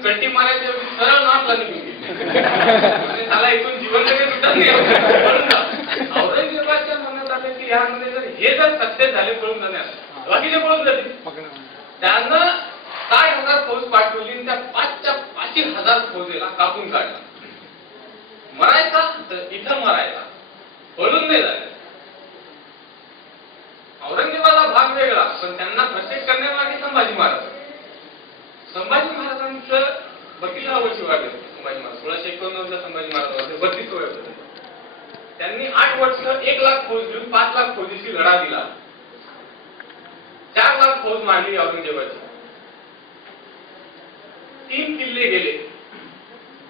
इथून कल्टी मारायची सरळ नाटला निघून त्याला इथून जीवन लगेच सुटत नाही. औरंगजेबाच्या मनात आलं की यामध्ये जर हे जर सत्य झाले पळून जाण्यास बाकीचे पळून जातील. त्यानं काय हजार फौज पाठवली, त्या 5,000 फौजेला कापून काढला. मरायचा तर इथं मरायचा, पळून नाही जायचं. औरंगजेबाला भाग वेगळा, पण त्यांना प्रत्येक करण्यामागे संभाजी महाराजांचं 32 वर्षी वाढले. संभाजी महाराज 1691 संभाजी महाराज 32 वर्ष होते. त्यांनी 8 वर्ष 1 लाख फौज घेऊन 5 लाख फौजीशी लढा दिला. 4 लाख फौज मारली औरंगजेबाची. 3 किल्ले गेले,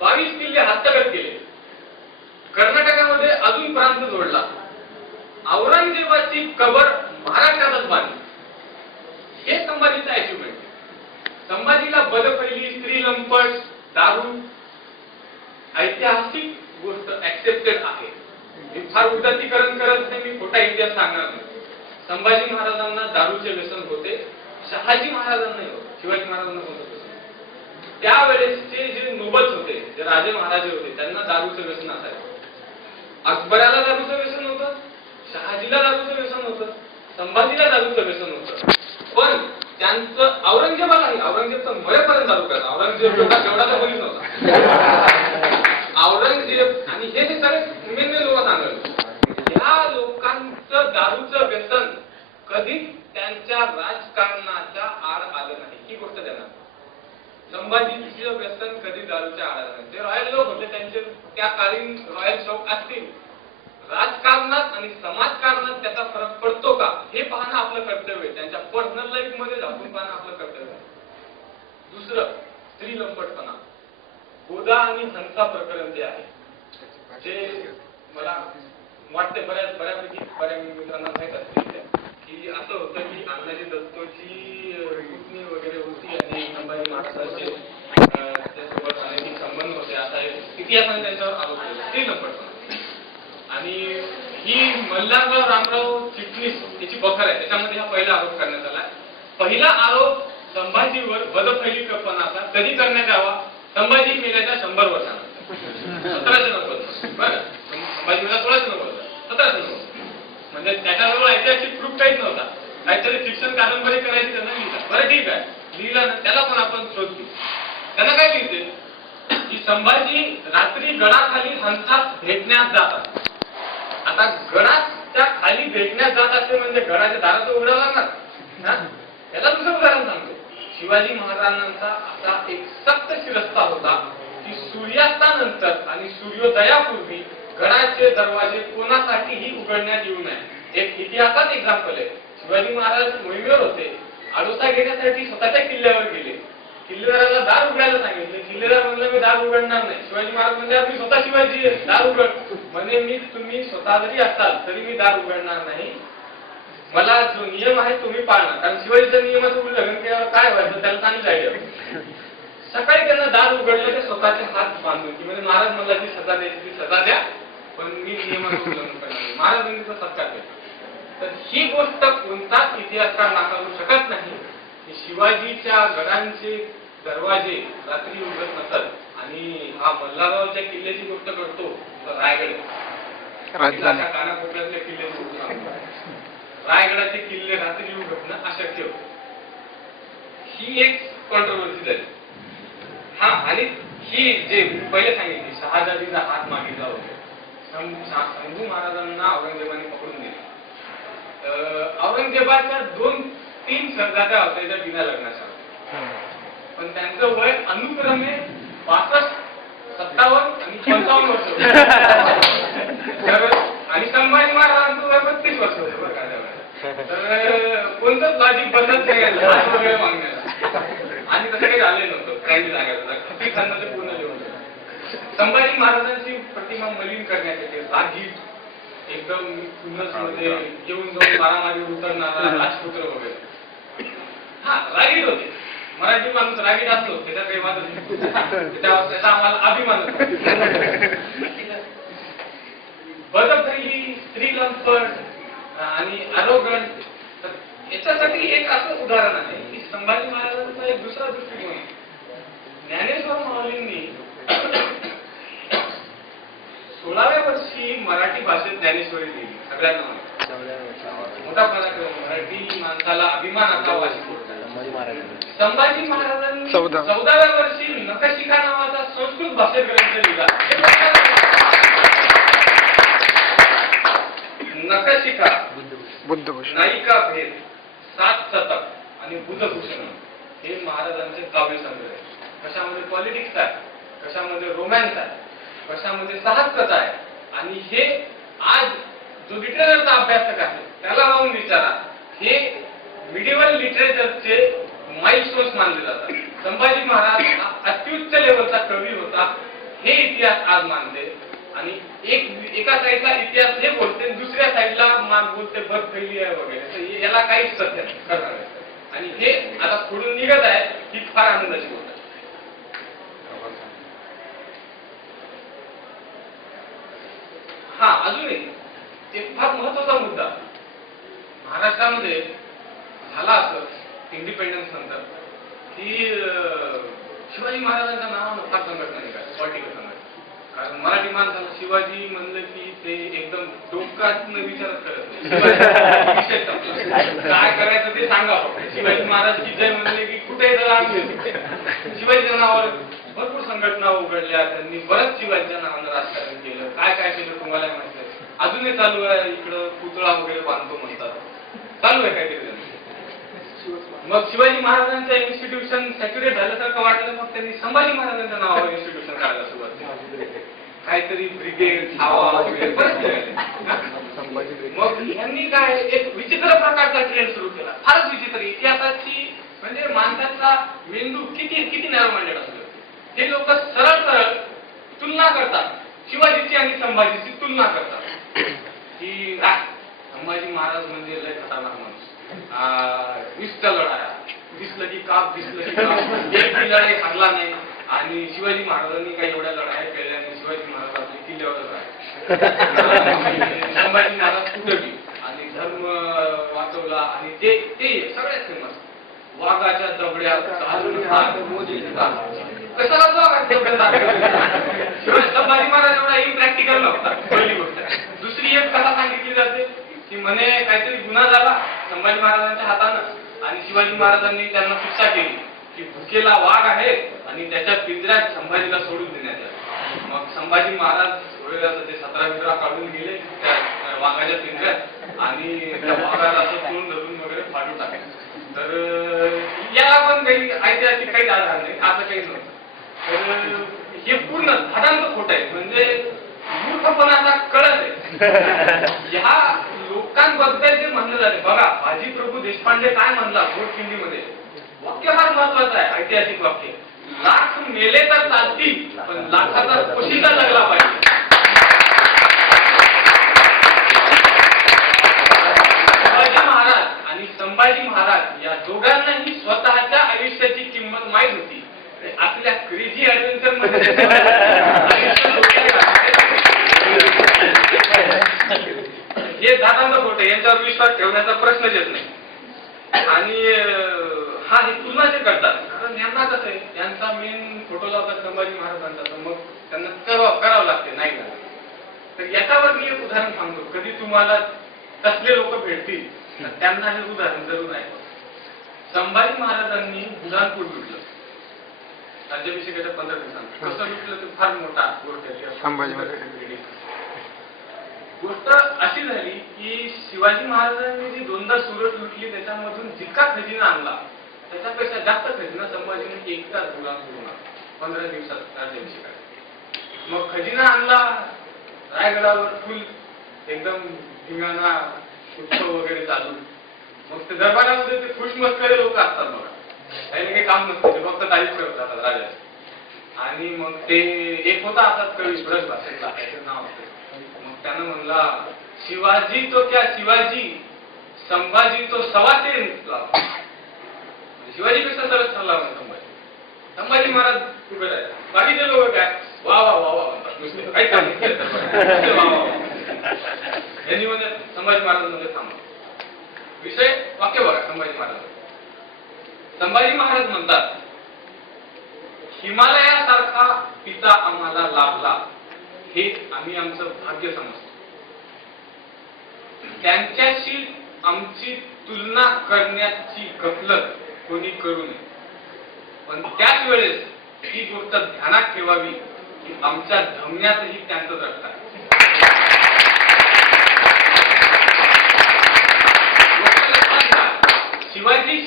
22 किल्ले हस्तगत केले. कर्नाटकामध्ये अजून प्रांत जोडला. औरंगजेबाची कबर महाराष्ट्रातच बांधली. हे संभाजीचं अचिव्हमेंट. संभाजीला बदफैली, स्त्री लंपट, दारू ऐतिहासिक गोष्ट ऍक्सेप्टेड आहे. मी फार उदात्तीकरण करत नाही, मी खोटा इतिहास सांगणार नाही. संभाजी महाराजांना दारूचे व्यसन होते, शहाजी महाराजांना होते, शिवाजी महाराजांना होतं. त्यावेळेसचे जे नोबल्स होते, जे राजे महाराजे होते, त्यांना दारूचं व्यसन असायचं. अकबराला दारूचं व्यसन होतं, शहाजीला दारूचं व्यसन होतं, संभाजीला दारूचं व्यसन होतं. पण त्यांचं औरंगजेब तर मरेपर्यंत दारू करता. औरंगजेब तेवढा तर बरीच नव्हता. औरंगजेब आणि हे सगळे मेन लोक सांगत, ह्या लोकांचं दारूचं व्यसन कधीच त्यांच्या राजकारणाच्या आड आलं नाही. ही गोष्ट त्यांना संभाजीचं व्यसन कधी दारूच्या आड आलं नाही. ते रॉयल लोक होते, त्यांचे त्या कालीन रॉयल शौक असतील. राजकारणात आणि समाजकारणात त्याचा फरक पडतो का हे पाहणं आपलं कर्तव्य आहे. त्यांच्या पर्सनल लाईफ मध्ये झाकून पाहणं आपलं कर्तव्य आहे. दुसरं, स्त्री लंपटपणा. गोदा आणि हंसा प्रकरण जे आहे, जे मला वाटते बऱ्यापैकी मित्रांना माहित असते की असं होतं की अण्णाजी दत्तोची पुतणी वगैरे होती आणि संभाजी महाराजांचे त्यासोबत अनेक संबंध होते, असा इतिहासाने त्यांच्यावर आरोप केला. स्त्री लंपटपणा. आणि ही मल्हारराव रामराव चिटणीस याची बखर आहे, त्याच्यामध्ये हा पहिला आरोप करण्यात आला. पहिला आरोप संभाजीवर बदफैलीपणाचा कधी करण्यात यावा? संभाजी मेल्याच्या 100 वर्षानंतर, 1790. बरं, संभाजी मेला 1690, 1790. म्हणजे त्याच्याजवळ ऐतिहासिक प्रूफ काहीच नव्हता. काहीतरी फिक्शन कादंबरी करायची त्यांना लिहिला. बरं ठीक आहे, लिहिला ना, त्याला पण आपण शोध घेऊ. त्यांना काय लिहिते की संभाजी रात्री गडाखाली हंसात भेटण्यात जातात. आता गडाच्या खाली भेटण्यात जात असते म्हणजे गडाच्या दारात उघडा लागणार ना. याला दुसरं उदाहरण सांगतो. शिवाजी महाराजांचा असा एक सक्त शिरस्ता होता की सूर्यास्तानंतर आणि सूर्योदयापूर्वी गडाचे दरवाजे कोणासाठीही उघडण्यात येऊ नये. एक इतिहासात एक्झाम्पल आहे. शिवाजी महाराज मोहिमेवर होते, आडोसा घेण्यासाठी स्वतःच्या किल्ल्यावर गेले. किल्लेदाराला दार उघडायला सांगितले. किल्लेदार म्हणलं मी दार उघडणार नाही. शिवाजी महाराज म्हणजे मी स्वतः शिवाजी आहे, दार उघड. म्हणजे तुम्ही स्वतः जरी असाल तरी मी दार उघडणार नाही. मला जो नियम आहे तुम्ही पाळणार. कारण शिवाजीच्या नियमाचं उल्लंघन केल्यावर काय व्हायचं त्याला चांगली आयडिया. सकाळी त्यांना दार उघडलं ते स्वतःचे हात बांधून की म्हणजे महाराज मला जी सजा द्यायची ती सजा द्या, पण मी नियमाचं उल्लंघन करणार नाही. महाराजांनी तो सत्कार केला. तर ही गोष्ट कोणताच इतिहासकार नाकारू शकत नाही की शिवाजीच्या गडांचे दरवाजे रात्री उघडत नसत. आणि हा मल्हाररावच्या किल्ल्याची गोष्ट करतो तर रायगड कानाकोपऱ्यातल्या किल्ल्याची गोष्ट सांगतो. रायगडाचे किल्ले रात्री उघडणं अशक्य होतं. ही एक कॉन्ट्रोवर्सी झाली. हा, आणि ही जे पहिले सांगितली शहाजादीचा हात मागितला होता. शंभू महाराजांना औरंगजेबाने पकडून दिले. औरंगजेबाच्या 2-3 सरदाऱ्या होत्या त्या बिना लग्नाच्या, पण त्यांचं वय अनुक्रमे 65, 57 आणि 55 वर्ष होतं. आणि संभाजी महाराजांचं वय 32 वर्ष होतं बरं का त्यावेळेला. तर कोणतंच लॉजिक बदलत नाही वगैरे मागण्याला. आणि तसं काही झालेलं नव्हतं. काही जागा खत्री खानाचे पूर्ण जेवण. संभाजी महाराजांची प्रतिमा मलिन करण्यासाठी रागीट एकदम खुन्नस मध्ये येऊन जाऊन बारामारीवर उतरणारा राजपुत्र वगैरे. हा, रागीट होते. मराठी माणूस रागीट असतो त्याचा काही वाद नाही. त्याचा आम्हाला अभिमान होता. बदफैली, स्त्री लंपट आणि आरोगंट. याच्यासाठी एक असं उदाहरण आहे की संभाजी महाराजांचा एक दुसरा दृष्टिकोन आहे. ज्ञानेश्वर ज्ञानेश्वरी लिहिली, सगळ्यांना माहिती. मोठा फरक मराठी माणसाला अभिमान असावा अशी गोष्ट आहे. संभाजी महाराजांनी 14व्या वर्षी नखशिखा नावाचा संस्कृत भाषेत ग्रंथ लिहिला. नखशिखा, नायिका भेद, 7 शतक आणि बुधभूषण हे महाराजांचे काव्यसंग्रह आहे. कशामध्ये पॉलिटिक्स आहे, कशामध्ये रोमॅन्स आहे, कशामध्ये साहस आहे. आणि हे आज जो लिटरेचरचा अभ्यासक आहे त्याला लावून विचारा, हे मिडिवल लिटरेचरचे माइलस्टोन्स मानले जातात. संभाजी महाराज हा अत्युच्च लेवलचा कवी होता हे इतिहास आज मानते. आणि एका साईडला इतिहास हे बोलते, दुसऱ्या साईडला मान बोलते बद फैली आहे वगैरे. तर याला काहीच सत्य करणार आहे. आणि हे आता पुढून निघत आहे ही फार आनंदाची गोष्ट आहे. हा, अजून एक फार महत्वाचा मुद्दा महाराष्ट्रामध्ये झाला असं इंडिपेंडन्स नंतर की शिवाजी महाराजांच्या नावानं फार संघटना निघाली, पॉलिटिकल संघटना. कारण मराठी माणसाला शिवाजी म्हणलं की ते एकदम डोक्यातनं विचारच करत नाही. काय करायचं ते सांगा. शिवाजी महाराज की जय म्हणले की कुठे शिवाजीच्या नावावर भरपूर संघटना उघडल्या. त्यांनी बरंच शिवाजीच्या नावानं राजकारण केलं. काय काय केलं तुम्हाला माहिती आहे. अजूनही चालू आहे. इकडं पुतळा वगैरे बांधतो म्हणतात, चालू आहे काहीतरी. मग शिवाजी महाराजांच्या इन्स्टिट्यूशन सॅच्युरेट झाल्यासारखं वाटलं, मग त्यांनी संभाजी महाराजांच्या नावावर इन्स्टिट्यूशन काढायला सुरुवात केली. काहीतरी ब्रिगेड, छावा वगैरे बरेच केले. मग यांनी काय एक विचित्र प्रकारचा ट्रेंड सुरू केला, फारच विचित्र. इतिहासाची म्हणजे माणसाचा मेंदू किती नॅरो माइंडेड असतो. हे लोक सरळ सरळ तुलना करतात, शिवाजीची आणि संभाजीची तुलना करतात की संभाजी महाराज म्हणजे लय खतरनाक माणूस, विष्ट लढाया, दिसलं की काप, दिसलं की काप, एकही लढाई हरला नाही. आणि शिवाजी महाराजांनी काही एवढ्या लढाया केल्या नाही. शिवाजी महाराज आपले किल्ल्यावरच आहे. संभाजी महाराज कुठेही आणि धर्म वाचवला. आणि ते सगळ्यात फेमस वाघाच्या दबड्यात कशाला संभाजी महाराज एवढा इम्प्रॅक्टिकल नव्हता, पहिली गोष्ट. दुसरी एक कथा सांगितली जाते की म्हणे काहीतरी गुन्हा झाला संभाजी महाराजांच्या हातानं आणि शिवाजी महाराजांनी त्यांना शिक्षा केली की भुकेला वाघ आहे आणि त्याच्या पिंजऱ्यात संभाजीला सोडून देण्यात आलं. मग संभाजी महाराज ते 17 पिंजरा काढून गेले त्या वाघाच्या पिंजऱ्यात आणि त्या वाघाला असं तोंड धरून वगैरे फाडून टाकले. तर याला पण काही ऐतिहासिक काही आधार नाही, असं काही नव्हतं. तर हे पूर्ण धाडांचं खोट आहे, म्हणजे मूर्खपणाचा कळत आहे. ह्या लोकांबद्दल जे म्हणलं जाते बघा, बाजी प्रभू देशपांडे काय म्हणला घोडखिंडीमध्ये, वाक्य फार महत्वाचं आहे, ऐतिहासिक वाक्य. लाख मेले तर चालतील पण लाखाचा पोशिंदा जगला पाहिजे. शिवाजी महाराज आणि संभाजी महाराज या दोघांनाही स्वतःच्या आयुष्याची किंमत माहीत होती. आपल्या क्रेझी ऍडव्हेंचर मध्ये हे दादांचं खोटे, यांच्यावर विश्वास ठेवण्याचा प्रश्नच येत नाही. आणि हा हे तुलना जे करतात, कारण यांना कसं आहे, यांचा मेन फोटो लावतात संभाजी महाराजांचा, तर मग त्यांना करावं लागते नाही का. तर याच्यावर मी एक उदाहरण सांगतो, कधी तुम्हाला तसले लोक भेटतील तर त्यांना हे उदाहरण जरूर आहे. संभाजी महाराजांनी बुधानपूर लुटलं राज्याभिषेकाच्या 15 दिवसांनी. कसं लुटलं ते फार मोठा गोष्ट आहे. गोष्ट अशी झाली की शिवाजी महाराजांनी जी 2दा सुरत लुटली त्याच्यामधून जितका खजिना आणला त्याच्यापेक्षा जास्त खजिना संभाजीने एकदाच बुधानपूरून आणला 15 दिवसात राज्याभिषेकात. मग खजिना आणला, रायगडावर फुल एकदम धिंगाणा उत्सव वगैरे चालू. मग ते दरबारामध्ये ते खुशमस्करी लोक असतात बघा, काही ना काही काम नसतं, ते फक्त तारीफ करत जातात राजाची. आणि मग ते एक होता असाच कवी ब्रज भाषेतला, त्याचं नाव होतं. मग त्यानं म्हणला, शिवाजी तो क्या शिवाजी, संभाजी तो सवाते निघला. शिवाजी पेक्षा सरस चालला संभाजी. संभाजी महाराज उभे राहिले, बाकीचे लोक काय वा वा वा वा म्हणतात नुसते, काही काम नाही. यांनी म्हणजे संभाजी महाराज म्हणजे थांबा विषय. वाक्य बघा संभाजी महाराज. संभाजी महाराज म्हणतात, हिमालयासारखा पिता आम्हाला लाभला हे आम्ही आमचं भाग्य समजतो. त्यांच्याशी आमची तुलना करण्याची गफलत कोणी करू नये. पण त्याच वेळेस ही गोष्ट ध्यानात ठेवावी की आमच्या धमन्यातही त्यांचंच रक्त आहे.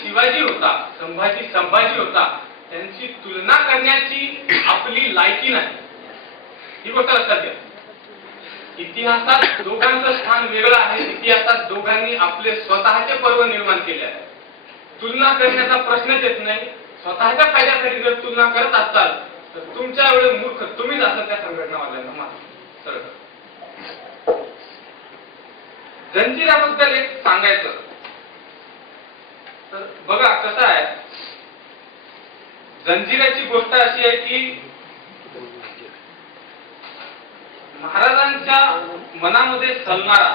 शिवाजी होता, संभाजी होता, त्यांची तुलना करण्याची आपली लायकी नाही, ही गोष्ट लक्षात घ्या. इतिहासात दोघांचं स्थान वेगळं आहे. इतिहासात दोघांनी आपले स्वतःचे पर्व निर्माण केले आहे. तुलना करण्याचा प्रश्नच येत नाही. स्वतःच्या फायद्यासाठी जर तुलना करत असाल तर तुमच्या एवढे मूर्ख तुम्हीच असं त्या संघटनावाल्यांना मानतो. सरळ जंजिराबद्दल एक सांगायचं तर बघा कसं आहे. जंजिराची गोष्ट अशी आहे की महाराजांच्या मनामध्ये सलणारा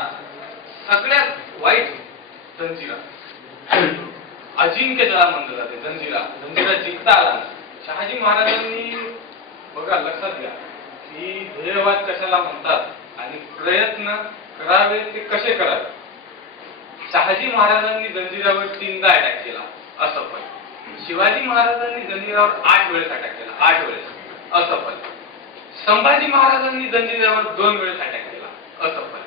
सगळ्यात वाईट जंजिरा, अजिंक्य ज्याला म्हणलं जाते जंजिरा जिंकता आला. शहाजी महाराजांनी बघा लक्षात घ्या की ध्येयवाद कशाला म्हणतात आणि प्रयत्न करावे ते कसे करावे. शहाजी महाराजांनी जंजिरावर 3दा अटॅक केला असफल. शिवाजी महाराजांनी जंजिरावर 8 वेळेस अटॅक केला, 8 वेळेस असफल. संभाजी महाराजांनी जंजिरावर 2 वेळेस अटॅक केला असफल.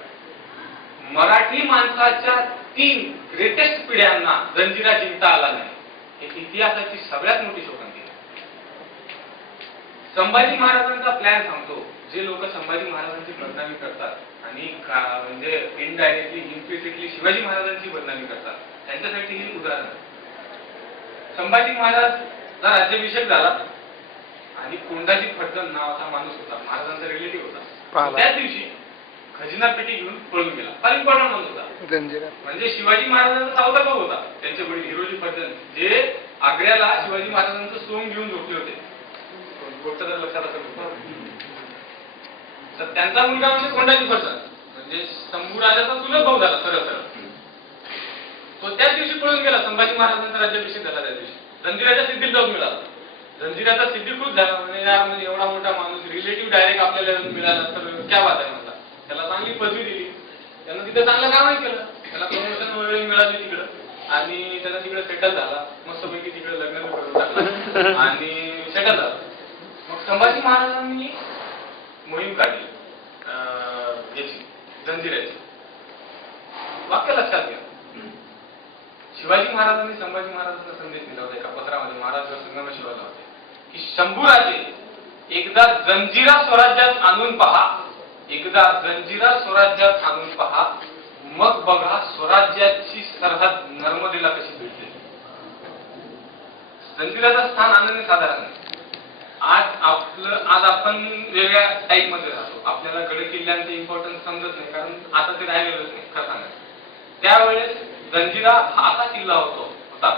मराठी माणसाच्या 3 ग्रेटेस्ट पिढ्यांना जंजिरा जिंकता आला नाही. हे इतिहासाची सगळ्यात मोठी शोकांती आहे. संभाजी महाराजांचा प्लॅन सांगतो. जे लोक संभाजी महाराजांची बदनामी करतात आणि म्हणजे इनडायरेक्टली इम्प्लिसिटली शिवाजी महाराजांची बदनामी करतात त्यांच्यासाठी हे उदाहरण. संभाजी महाराजचा राज्याभिषेक झाला आणि कोंडाजी फडजण नावाचा माणूस होता, महाराजांचा रिलेटिव्ह होता. त्याच दिवशी खजिना पेटी घेऊन पळून गेला. फार इम्पॉर्टंट माणूस होता. म्हणजे शिवाजी महाराजांचा सावता भाऊ होता. त्यांचे वडील हिरोजी फडजण जे आग्र्याला शिवाजी महाराजांचं सोंग घेऊन झोपले होते. गोष्ट जर लक्षात असेल तर त्यांचा मुलगा म्हणजे कोंडाजी फडजण म्हणजे शंभू राजाचा चुलत भाऊ झाला. सरळ तो त्याच दिवशी पळून गेला. संभाजी महाराजांचा राज्याभिषेक झाला त्या दिवशी. जंजिराच्या सिद्धीत जाऊन मिळाला. जंजिराचा सिद्धी खूप झाला. म्हणजे एवढा मोठा माणूस रिलेटिव्ह डायरेक्ट आपल्याला मिळाला तर क्या बात आहे म्हणला. त्याला चांगली पदवी दिली. त्यानं तिथे चांगलं कामही केलं. त्याला प्रमोशन वगैरे मिळाली तिकडं आणि त्याला तिकडे सेटल झाला. मस्तपैकी तिकडे लग्न करून टाकलं आणि सेटल झाला. मग संभाजी महाराजांनी मोहीम काढली याची जंजिराची. वाक्य लक्षात घ्या. शिवाजी महाराजांनी संभाजी महाराजांचा संदेश दिला होता एका पत्रामध्ये. महाराज संगम शिवाला होते की शंभूराजे एकदा जंजिरा स्वराज्यात आणून पहा, एकदा जंजिरा स्वराज्यात आणून पहा, मग बघा स्वराज्याची सरहद नर्मदेला कशी भेटते. जंजिराचं स्थान अनन्यसाधारण आहे. आज आपण वेगळ्या टाईप मध्ये राहतो. आपल्याला गड किल्ल्यांचे इम्पॉर्टन्स समजत नाही कारण आता ते राहिलेलंच नाही खरं सांगायचं. त्यावेळेस जंजिरा हा असा किल्ला होता.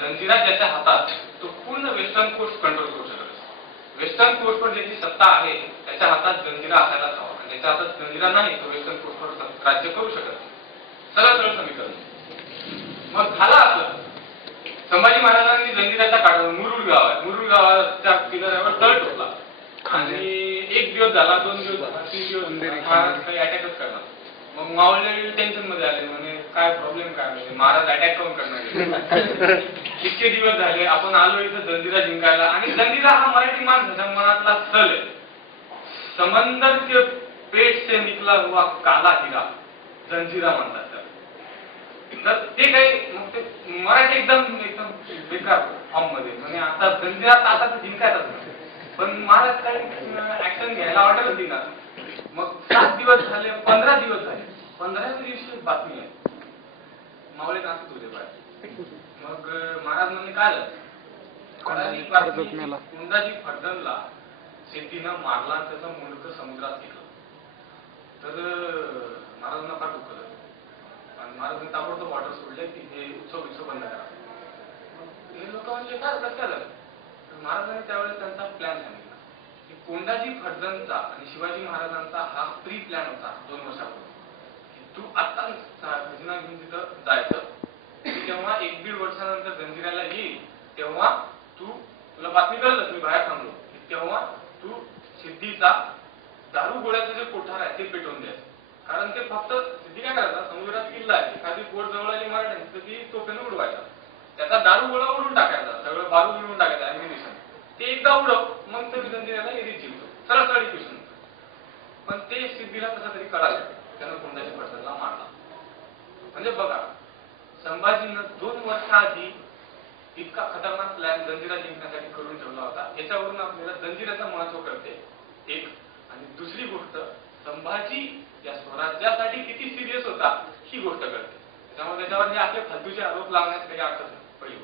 जंजिरा ज्याच्या हातात तो पूर्ण वेस्टर्न कोस्ट कंट्रोल करू शकत. वेस्टर्न कोस्टवर ज्याची सत्ता आहे त्याच्या हातात जंजिरा असायलाच हवा. आणि ज्याच्या हातात जंजिरा नाही तो वेस्टर्न कोस्टवर राज्य करू शकत. सरळ सरळ समीकरण. मग झाला असं संभाजी महाराजांनी जंजिराच्या काढून मुरुड गाव आहे. मुरुड गावाच्या किनाऱ्यावर तळ ठोकला आणि 1 दिवस झाला, 2 दिवस झाला, 3 दिवस काही अटॅकच करणार. मग मावळे टेन्शन मध्ये आले. म्हणजे काय प्रॉब्लेम काय म्हणजे महाराज अटॅक करून करणार. इतके दिवस झाले आपण आलो इथं जंजिरा जिंकायला. आणि जंजिरा हा मराठी माणसाच्या मनातला स्थल आहे. समंदर के पेट से निकला हुआ काला हिरा जंजिरा म्हणतात. तर ते काही मग ते मराठी एकदम बेकार फॉर्म मध्ये. म्हणजे आता जंजिरात आता तर जिंकायचाच नाही. पण महाराज काही ऍक्शन घ्यायला ऑर्डर दिला. मग 7 दिवस झाले, 15 दिवस झाले. 15व्या दिवशी बातमी आहे मावळे नाचत होते बाहेर. मग महाराज म्हणजे काय झालं. कोंडाजी फडजणला शेतीनं मारला, त्याचं मुंडकं समुद्रात फेकलं. तर महाराजांना फार दुःख झालं आणि महाराजांनी ताबडतोब ऑर्डर सोडले की हे उत्सव बंद करा. हे लोक म्हणजे काय कसं झालं. तर महाराजांनी त्यावेळेस त्यांचा प्लॅन सांगितला की कोंडाजी फडजणचा आणि शिवाजी महाराजांचा हा प्री प्लॅन होता 2 वर्षापूर्वी. तू आता खजिना घेऊन तिथं जायचं. तेव्हा 1-1.5 वर्षानंतर जंजिऱ्याला येईल तेव्हा तुला बातमी कळलंच मी बाहेर थांबलो. तेव्हा तू सिद्धीचा दारू गोळ्याचं जे कोठार आहे ते पेटवून द्यायचं. कारण ते फक्त सिद्धी काय करायचा, समुद्रात किल्ला आहे, एखादी बोट जवळ आली मराठ्यांची तर ती तोफेनं उडवायचा, त्याचा दारू गोळा उडून टाकायचा, सगळं बारूद उडून टाकायचं, अॅम्युनिशन ते एकदा उडव, मग तो जंजिऱ्याला एरीत जिंकतो, सरळ सरळ इक्वेशन. पण ते सिद्धीला कसा तरी कळालं, त्यानं कोंडाजी पडसाला मारला. म्हणजे बघा, संभाजीनं 2 वर्षाआधी इतका खतरनाक प्लॅन जंजिरा जिंकण्यासाठी करून ठेवला होता. याच्यावरून आपल्याला जंजिऱ्याचं महत्व कळते एक. आणि दुसरी गोष्ट, संभाजी या स्वराज्यासाठी किती सिरियस होता ही गोष्ट कळते. त्याच्यामुळे त्याच्यावर हे आपले फालतूचे आरोप लावण्यात काही अर्थ नाही. पहिली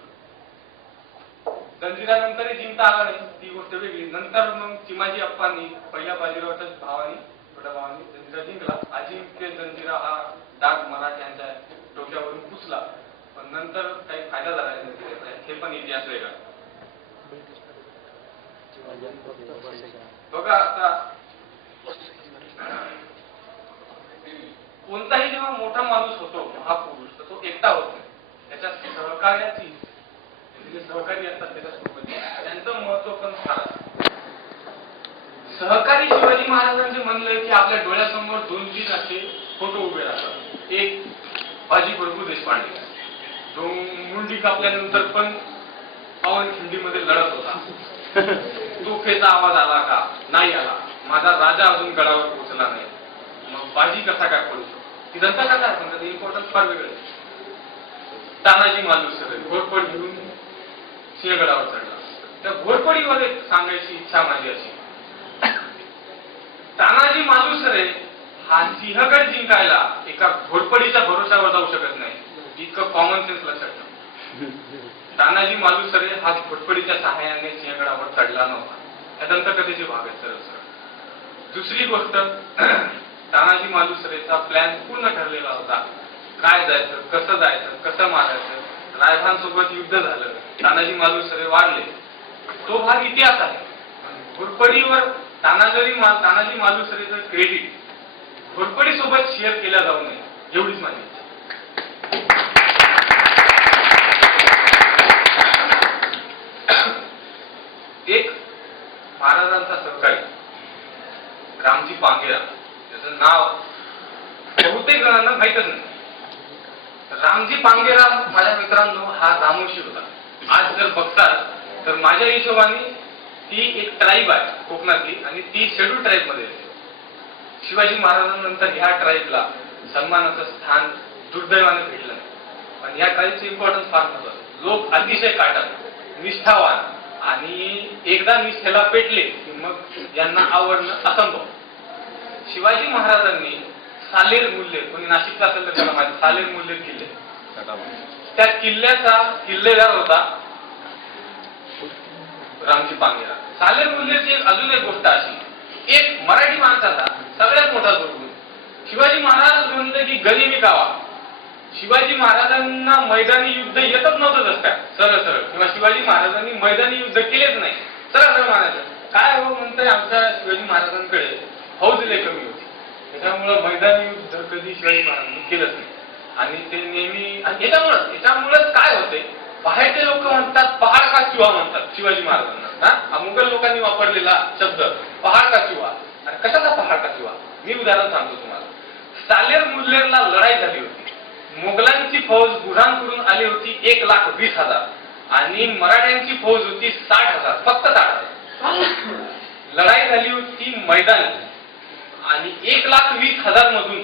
जंजिरा नंतरही जिंकता आला नाही ती गोष्ट वेगळी. नंतर मग चिमाजी अप्पांनी, पहिल्या बाजीरावाच्या भावानी, छोट्या भावानी जंजिरा जिंकला. अजिंक्य जंजिरा हा डाग मराठ्यांच्या डोक्यावरून पुसला, पण नंतर काही फायदा झाला नाही जंजिऱ्याचा, हे पण इतिहास वेगळा. बघा आता, कोणताही जेव्हा मोठा माणूस होतो, महापुरुष, तर तो एकटा होत नाही. त्याच्या सहकार्याची, जे सहकारी असतात त्याच्यासोबत त्यांचं महत्व पण फार असतं. सहकारी शिवाजी महाराजांचे म्हणलं की आपल्या डोळ्यासमोर 2-3 असे फोटो उभे राहतात. एक बाजी प्रभू देशपांडे, जो मुंडी कापल्यानंतर पण पवन खिंडीमध्ये लढत होता. तोफेचा आवाज आला का? नाही आला. माझा राजा अजून गडावर पोहोचला नाही, मग बाजी कसा काय पडू शकतो? ती जनता का काय म्हणतात, इम्पॉर्टन्स फार वेगळे. तानाजी मालुसरे घोरपड घेऊन सिंहगडावर चढला. त्या घोरपडीवर एक सांगायची इच्छा माझी अशी, तानाजी मालुसरे हा सिंहगड जिंकायला एका घोरपडीच्या भरोशावर जाऊ शकत नाही, इतकं कॉमन सेन्स लक्षात ठेवा. तानाजी मालुसरे हा घोरपडीच्या सहाय्याने सिंहगडावर चढला नव्हता. या दंतकथेचे भाग आहेत सरळ सरळ. दुसरी गोष्ट, तानाजी मालुसरेचा प्लॅन पूर्ण ठरलेला होता. काय जायचं, कसं मारायचं. रायभांसोबत युद्ध झालं, तानाजी मालुसरे वारले, तो भाग इतिहास आहे. घोरपडीवर तानाजी मालुसरेचं क्रेडिट घोरपडी सोबत शेअर केल्या जाऊ नये, एवढीच माझी इच्छा. एक महाराजांचा सहकारी रामजी पांगेरा, त्याचं नाव बहुतेक जणांना माहीतच नाही. रामजी पांगेरा माझ्या मित्रांनो हा रामोशी होता. आज जर बघताल तर माझ्या हिशोबाने ती एक ट्राईब आहे कोकणातली, आणि ती शेड्यूल ट्राईब मध्ये येते. शिवाजी महाराजांनंतर ह्या ट्राईबला सन्मानाचं स्थान दुर्दैवाने भेटलं नाही, पण ह्या ट्राईबचं इम्पॉर्टन्स फार महत्वाचं. लोक अतिशय काटक, निष्ठावान, आणि एकदा निष्ठेला पेटले की मग यांना आवडणं असंभव. शिवाजी महाराजांनी सालेर मुल्ले, कोणी नाशिकला असेल तर त्याला माहिती, सालेर मुल्ले किल्ले, त्या किल्ल्याचा किल्लेदार होता रामजी पांगेरा. सालेर मुल्लेची अजून एक गोष्ट अशी, एक मराठी माणसाचा सगळ्यात मोठा जोडून शिवाजी महाराज म्हणले की गनिमी कावा. शिवाजी महाराजांना मैदानी युद्ध येतच नव्हतं काय सरळ सरळ, किंवा शिवाजी महाराजांनी मैदानी युद्ध केलेच नाही, सरळ सरळ म्हणायचं. काय हो म्हणतंय, आमच्या शिवाजी महाराजांकडे फौज लय कमी होती, त्याच्यामुळं मैदानी युद्ध कधी शिवाजी महाराजांनी केलंच नाही. आणि ते नेहमी, आणि याच्यामुळेच काय होते, बाहेरचे लोक म्हणतात पहाड का चुहा म्हणतात शिवाजी महाराजांना. मुघल लोकांनी वापरलेला शब्द पहाड का चुहा. आणि कशाचा पहाड का चुहा, मी उदाहरण सांगतो तुम्हाला. सालेर मुल्लेरला लढाई झाली होती. मोगलांची फौज बुऱ्हाणकडून आली होती 1,20,000 आणि मराठ्यांची फौज होती 60,000, फक्त 60,000. लढाई झाली होती मैदानी, आणि 1,20,000 मधून,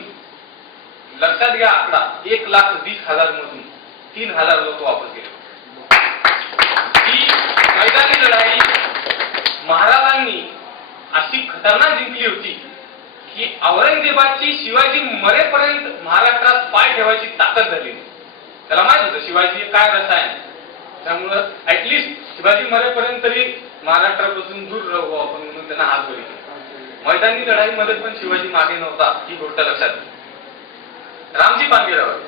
लक्षात घ्या आकडा, 1,20,000 मधून 3,000 लोक वापस गेले. ही मैदानी लढाई महाराजांनी अशी खतरनाक जिंकली होती की औरंगजेबाची शिवाजी मरेपर्यंत महाराष्ट्रात पाय ठेवायची ताकद झाली. त्याला माहित होतं शिवाजी काय रसायन, त्यामुळं ऍटलिस्ट शिवाजी मरेपर्यंत तरी महाराष्ट्रापासून दूर राहू आपण म्हणून त्यांना हात वर केला. मैदानी लढाईमध्ये पण शिवाजी मागे नव्हता, ही गोष्ट लक्षात घ्या. रामजी पांगेरावर.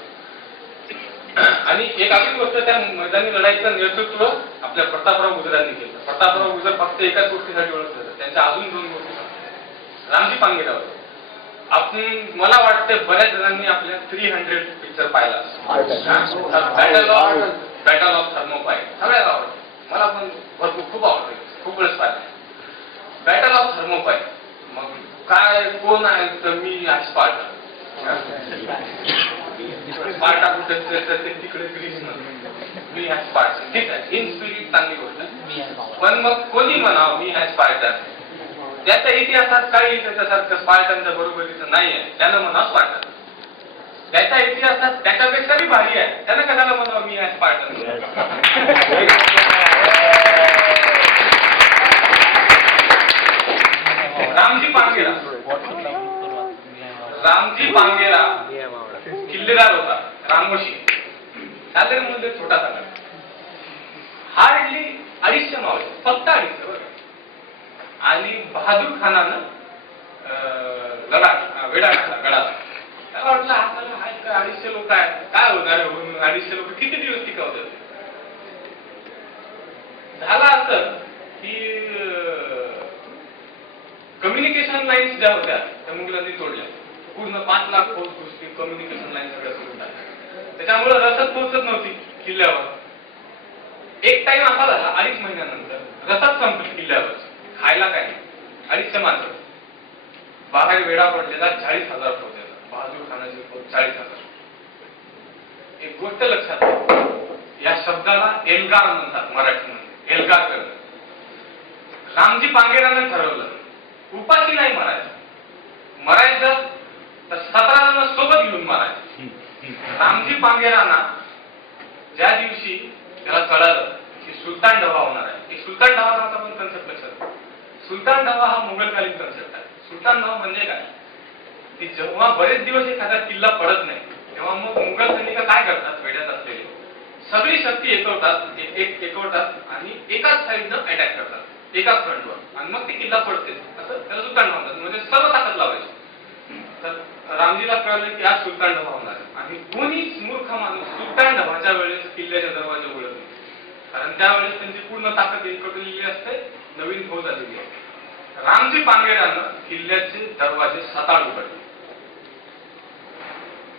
आणि एक अशी गोष्ट, त्या मैदानी लढाईचं नेतृत्व आपल्या प्रतापराव गुजरांनी केलं. प्रतापराव गुजर फक्त एकाच गोष्टीसाठी ओळखले जातात, त्यांच्या अजून 2 गोष्टी. रामजी पांगेरावर आपण, मला वाटतं बऱ्याच जणांनी आपल्या 300 पिक्चर पाहिला. बॅटल ऑफ थर्मोपाय सगळ्यात आवडते, मला पण भरपूर खूप आवडते, खूप वेळेस पाहिला. बॅटल ऑफ थर्मोपाय, मग काय कोण आहे तर मी स्पार्टन, स्पार्टा कुठे तिकडे ग्रीस मध्ये मी ह्या स्पार्टन, ठीक आहे, इन स्पिरिट चांगली गोष्ट आहे. पण मग कोणी म्हणावं मी ह्या स्पार्टन, त्याच्या इतिहासात काही त्याच्यासारखं स्पार्टनच्या बरोबरीचं नाही आहे, त्यानं म्हणावं स्पार्टन. त्याच्या इतिहासात त्याच्यापेक्षाही भारी आहे, त्यानं कशाला म्हणावं मी ह्या स्पार्टन. रामजी पांगेरा, रामजी पांगेरा किल्लेदार होता, रामोशी साधारण मध्ये छोटासा गड, हार्डली 250 मावळे, फक्त 250 बरं. आणि बहादूर खानानं वेढा घातला गडाला. त्याला वाटलं आपल्याला हाय काय 250 लोक आहेत, काय होणार होऊन 250 लोक किती दिवस टिकवतात. झाला असं की कम्युनिकेशन लाईन्स ज्या होत्या त्या मुघलांनी तोडल्या. पूर्ण 5 लाख फौज घुसली, कम्युनिकेशन लाईन सगळ्या सुरू झाल्या. त्याच्यामुळे रसद पोहोचत नव्हती किल्ल्यावर. एक टाइम असा झाला 2.5 महिन्यानंतर रसद संपली किल्ल्यावर, खायला काय नाही. 250 माणसं, बाहेर वेढा पडलेला 40,000 फौज, बहादूर खानाची फौज 40,000. एक गोष्ट लक्षात घ्या, या शब्दाला एल्गार म्हणतात मराठीमध्ये, एल्गार करणं. रामजी पांगेरानं ठरवलं उपाशी नाही मरायचं तर 17 जण सोबत घेऊन मारायचं. रामजी पांगेरांना ज्या दिवशी त्याला कळालं की सुलतान ढवा होणार आहे, की सुलतान ढवा नावाचा पण कन्सेप्ट लक्षात. सुलतान ढवा हा मुघलकालीन कन्सेप्ट आहे. सुलतान ढवा म्हणजे काय, की जेव्हा बरेच दिवस एखादा किल्ला पडत नाही तेव्हा मग मुघल सैनिक काय करतात, वेड्यात असलेले सगळी शक्ती एकवटात आणि एकाच साईडनं अटॅक करतात, एकाच फ्रंटवर, आणि मग ते किल्ला पडते. असं त्याला सुलतान ढवा म्हणतात, म्हणजे सर्व ताकद लावायची. तर रामजीला कळलं की आज सुलतान ढवा होणार आहे, आणि कोणीच मूर्ख माणूस सुलतान ढवाच्या वेळेस किल्ल्याच्या दरवाजे उघडत नाही, कारण त्यावेळेस त्यांची पूर्ण ताकद एकवटलेली असते, नवीन फौज आलेली आहे. रामजी पांगेरानं किल्ल्याचे दरवाजे सताळ उघडले,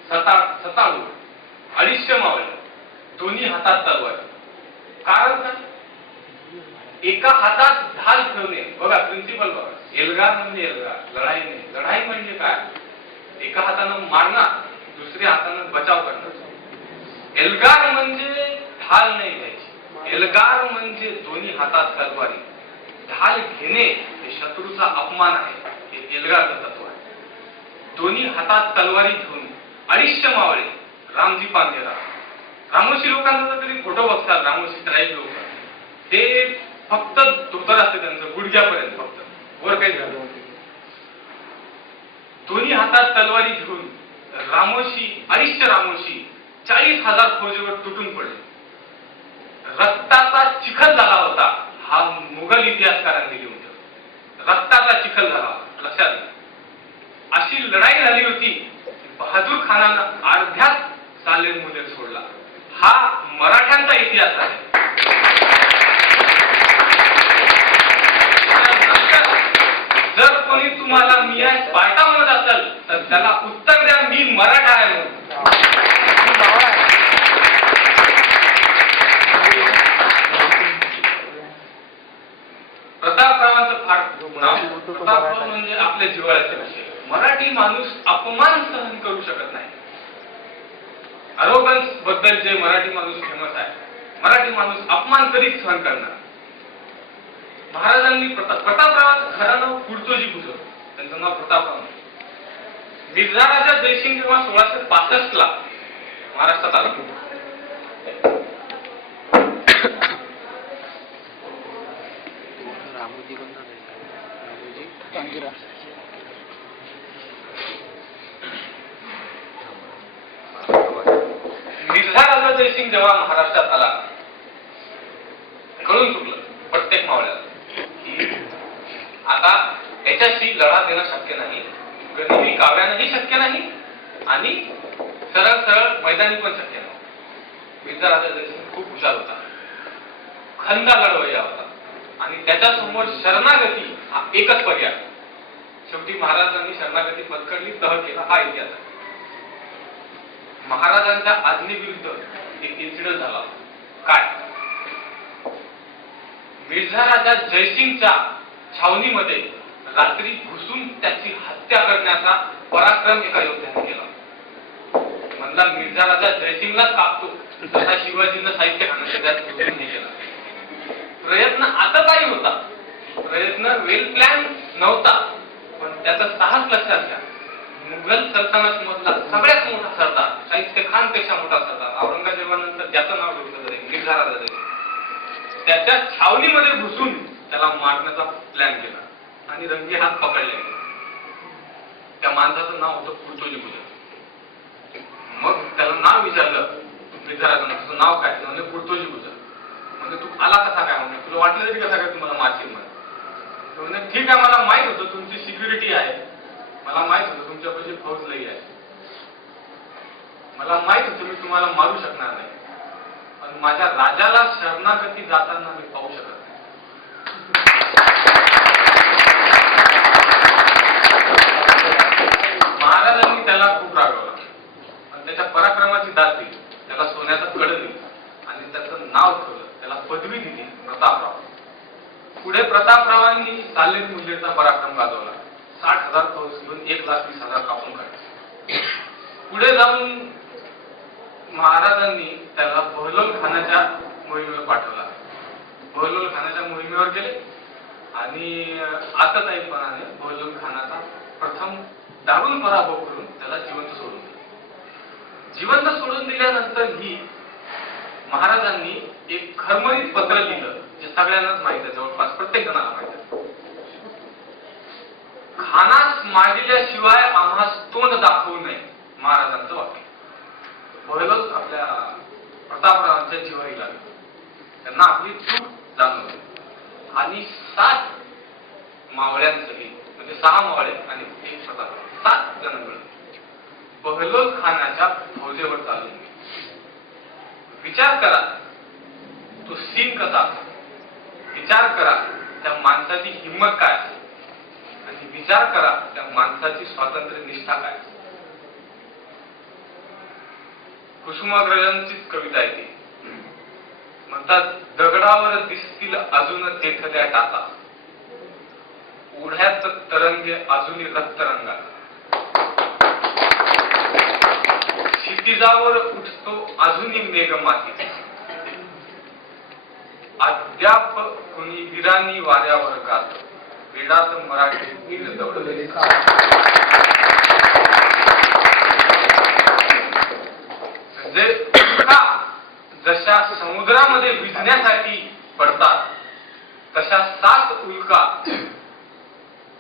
सताळ 250 मावळे, दोन्ही हातात तलवार. कारण काय, एका हातात ढाल ठेवणे. बघा प्रिन्सिपल बघा, एल्गार म्हणजे एल्गार, लढाई नाही. लढाई म्हणजे काय, एका हातानं मारणार, दुसऱ्या हातानं बचाव करणार. एल्गार म्हणजे ढाल नाही घ्यायची, एल्गार म्हणजे दोन्ही हातात तलवारी. ढाल घेणे हे शत्रूचा अपमान आहे, हे एल्गारचं तत्व आहे. दोन्ही हातात तलवारी घेऊन 250 मावळे, रामजी पांगेरा. रामोशी लोकांचा तरी फोटो बघतात, रामोशी ट्राईब लोक, ते फक्त धोतर असते त्यांचं गुडघ्यापर्यंत, फक्त वर काही झालं. दोन्ही हातात तलवारी घेऊन रामोशी 250 रामोशी 40,000 फौजेवर तुटून पडले. रक्ताचा चिखल झाला होता, हा मुघल इतिहासकारांनी लिहून ठेवला. रक्ताचा चिखल झाला, लक्षात घ्या. अशी लढाई झाली होती की बहादूर खानानं अर्ध्यात सालेम मुले सोडला. हा मराठ्यांचा इतिहास आहे. जर कोणी तुम्हाला मी स्पार्टा म्हणत असेल तर त्याला उत्तर द्या, मी मराठा आहे म्हणून. प्रतापरावांचं फार नाव, प्रतापराव म्हणजे आपल्या जिव्हाळ्याचे विषय. मराठी माणूस अपमान सहन करू शकत नाही. अरोगन्स बद्दल जे मराठी माणूस फेमस आहे, मराठी माणूस अपमान कधीच सहन करणार. महाराजांनी प्रतापरावांचं खरं नाव कुडतोजी बुजव, त्यांचं नाव प्रतापराव. मिर्झा राजा जयसिंग जेव्हा 1665 ला महाराष्ट्रात आला, मिर्झा राजा जयसिंग जेव्हा महाराष्ट्रात आला, कळून चुकलं प्रत्येक मावळ्याला की आता याच्याशी लढा देणं शक्य नाही, गनिमी काव्यानंही शक्य नाही, आणि सरळ सरळ मैदानी पण शक्य नाही. मिर्झा राजा जयसिंग खूप हुशार होता, खंदा लढवय्या होता, आणि त्याच्यासमोर शरणागती हा एकच पर्याय. शेवटी महाराजांनी शरणागती पत्करली, तह केला. हा इतिहास आहे. महाराजांच्या आज्ञेविरुद्ध एक इन्सिडेंट झाला. काय, मिर्झा राजा जयसिंगच्या छावणीमध्ये रात्री घुसून त्याची हत्या करण्याचा पराक्रम एका योद्ध्याने केला. मधला मिर्झा राजा जयसिंगलाच कापतो तसा शिवाजीनं साहित्य खाण्याचा त्यात हे केला. प्रयत्न आता काही होता, प्रयत्न वेल प्लॅन नव्हता, पण त्याचा साहस लक्षात घ्या. मुघल सल्तनत मधला सगळ्यात मोठा सरदार, शाहिस्ते खान पेक्षा मोठा सरदार, औरंगजेबानंतर ज्याचं नाव घेतलं जाईल मिर्झा राजा जयसिंग, त्याच्या छावणीमध्ये घुसून त्याला मारण्याचा प्लॅन केला आणि रंगी हात पकडले. त्या माणसाचं नाव होतं कुर्तोजी गुजर. मग त्याला नाव विचारलं मिर्झा राजानं, तुझं नाव काय? म्हणजे कुर्तोजी गुजर. म्हणजे तू आला कसा काय? म्हणजे तुला वाटलं तरी कसा काय तुम्हाला मारशील? म्हणजे ठीक आहे, मला माहित होतं तुमची सिक्युरिटी आहे, मला माहित होतं तुमच्यापाशी फौज लई आहे, मला माहित होतं मी तुम्हाला मारू शकणार नाही, पण माझ्या राजाला शरणागती जाताना मी पाहू शकत नाही. महाराजांनी त्याला खूप रागवलं आणि त्याच्या पराक्रमाची दाद दिली, त्याला सोन्याचा कड दिली आणि त्याचं नाव ठेवलं, त्याला पदवी दिली प्रतापराव. पुढे प्रतापरावांनी सालेर मुल्लेचा पराक्रम गाजवला. 60,000 फौज घेऊन 1,20,000 कापून काढले. पुढे जाऊन महाराजांनी त्याला बहलोल खानाच्या मोहिमेवर पाठवला. बहलोल खानाच्या मोहिमेवर गेले आणि आततायीपणाने बहलोल खानाचा प्रथम दारुण पराभव करून त्याला जिवंत सोडून दिलं. जिवंत सोडून दिल्यानंतर ही महाराजांनी एक खरमरीत पत्र लिहिलं, जे सगळ्यांनाच माहित आहे, जवळपास प्रत्येक जणाला माहित आहे. खानास मारल्याशिवाय आम्हास तोंड दाखवू नये, महाराजांचं वाक्य. बहलोल आपल्या प्रतापरावांच्या जिवारी लागले, त्यांना आपली चूक जाणवली आणि 7 मावळ्यांसहित, म्हणजे 6 मावळे आणि 1 प्रताप, 7 जण मिळून बहलोल खानाच्या फौजेवर चालून गेले. विचार करा तो सीन कसा, विचार करा त्या माणसाची हिंमत काय आणि विचार करा त्या माणसाची स्वातंत्र्य निष्ठा काय. कुसुमाग्रजांचीच कविता आहे ती. म्हणतात, दगडावर दिसतील अजून तेथल्या टाचा, ओढ्यात तरंगे अजूनही रक्तरंगा, क्षितिजावर उठतो अजूनही मेघमाती, अद्याप कुणी वीरांनी वाऱ्यावर गात, वेडात मराठी वीर दौडले. जशा समुद्रामध्ये विझण्यासाठी पडतात तशा 7 उल्का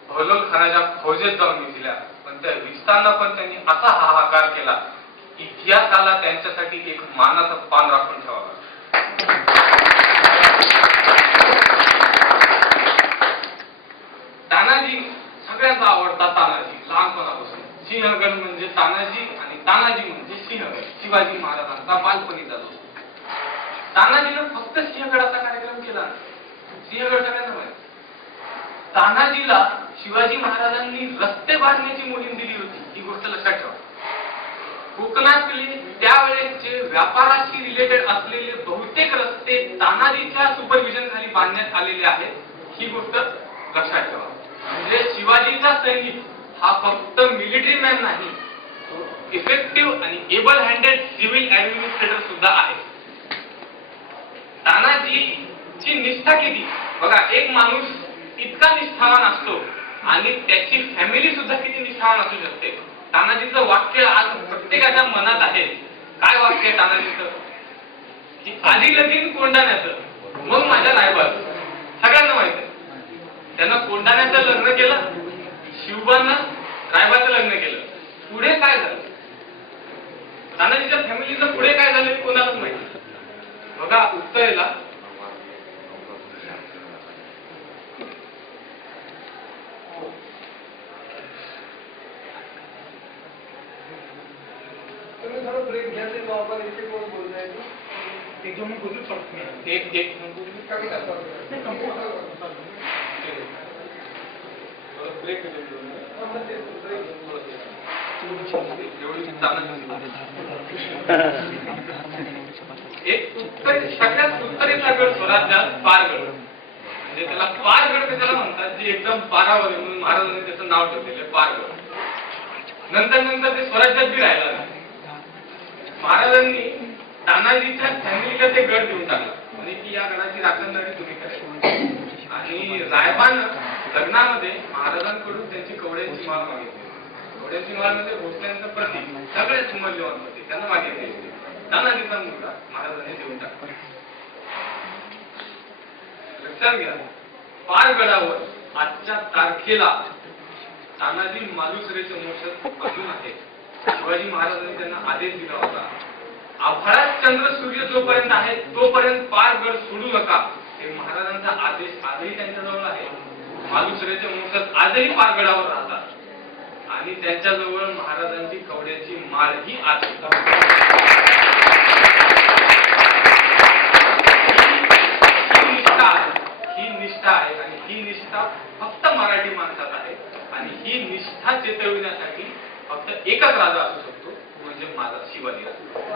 बहलोल खानाच्या फौजेत जाऊन विझल्या, पण त्या विझताना पण त्यांनी असा हाहाकार केला, इतिहासाला त्यांच्यासाठी एक मानाचं पान राखून ठेवावं. तानाजी सगळ्यांचा आवडता, तानाजी लहानपणापासून. सिंहगड म्हणजे तानाजी आणि तानाजी म्हणजे सिंहगड, शिवाजी महाराजांचा बालपणीचा दोस्त. तानाजीनं फक्त सिंहगडाचा कार्यक्रम केला, सिंहगडचा काय नव्हे. तानाजीला शिवाजी महाराजांनी रस्ते बांधण्याची मोहीम दिली होती, ही गोष्ट लक्षात ठेवा. कोकणातले त्यावेळेचे व्यापाराशी रिलेटेड असलेले बहुतेक रस्ते तानाजीच्या सुपरविजन खाली बांधण्यात आलेले आहेत, ही गोष्ट लक्षात ठेवा. म्हणजे शिवाजीचा सैनिक हा फक्त मिलिटरी मॅन नाही, इफेक्टिव्ह आणि एबल हँडेड सिव्हिल ऍडमिनिस्ट्रेटर सुद्धा आहे. तानाजीची निष्ठा किती बघा. एक माणूस इतका निष्ठावान असतो आणि त्याची फॅमिली सुद्धा किती निष्ठावान असू शकते. तानाजीचं वाक्य आज प्रत्येकाच्या मनात आहे. काय वाक्य आहे तानाजीचं? की आधी लगीन कोंडाण्याचं, मग माझ्या रायबाचं. सगळ्यांना माहित आहे. त्यानं कोंडाण्याचं लग्न केलं, शिवबानं रायबाचं लग्न केलं. पुढे काय झालं, तानाजीच्या फॅमिलीचं पुढे काय झालं कोणालाच माहिती. बघा उत्तरेला ब्रेक घ्यायचे आपण इथे कोण बोलणार एक जो मैं बोलू पडतो एक कविता ब्रेक एक सगळ्यात उत्तरेचा गड स्वराज्यात पारगड, म्हणजे त्याला पारगड कशाला म्हणतात, जे एकदम पारावर आहे म्हणून महाराजांनी त्याचं नाव ठेवलेलं पारगड. नंतर नंतर ते स्वराज्यात बी राहिला. महाराजांनी तानाजीच्या फॅमिलीला ते गड देऊन टाकला, म्हणजे की या गडाची राखणदारी तुम्ही करायची. आणि रायबानं लग्नामध्ये महाराजांकडून त्यांची कवड्यांची माळ मागितली. कवड्यांची माळ म्हणजे भोसल्यांचं प्रतीक, सगळ्यात मूल्यवान होते, त्यांना मागितली. तानाजीचा मुलगा महाराजांनी देऊन टाकला. लक्षात घ्या, पारगडावर आजच्या तारखेला तानाजी मालुसरेचे वंशज अजून आहेत. शिवाजी महाराजांनी त्यांना आदेश दिला होता, आभाळात चंद्र सूर्य जोपर्यंत आहे तोपर्यंत पारगड सोडू नका. हे महाराजांचा आदेश आजही त्यांच्याजवळ आहे. मालुसरेचे वंशज आजही पारगडावर राहतात आणि त्यांच्याजवळ महाराजांची कवड्याची माळही आज ही निष्ठा आहे आणि ही निष्ठा फक्त मराठी माणसात आहे. आणि ही निष्ठा चेतविण्यासाठी फक्त एकच राजा असू शकतो, म्हणजे माझा शिवाजी राजा.